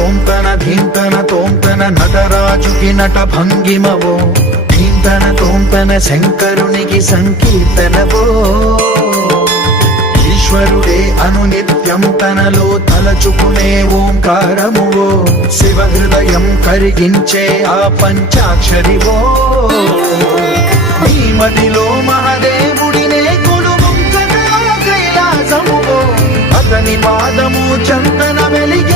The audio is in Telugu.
తోంతన ధీంతన తోంతన నటరాజుకి నట భంగిమవో, ధీంతన తోంతన శంకరునికి సంకీర్తనవో. ఈశ్వరుడే అనునిత్యం తనలో తలచుకునే ఓంకారమువో, శివ హృదయం కరిగించే ఆ పంచాక్షరివో. నీ మదిలో మహాదేవుడినే కొలువుంచగా కైలాసమువో, అతని పాదము చందన వెలిగి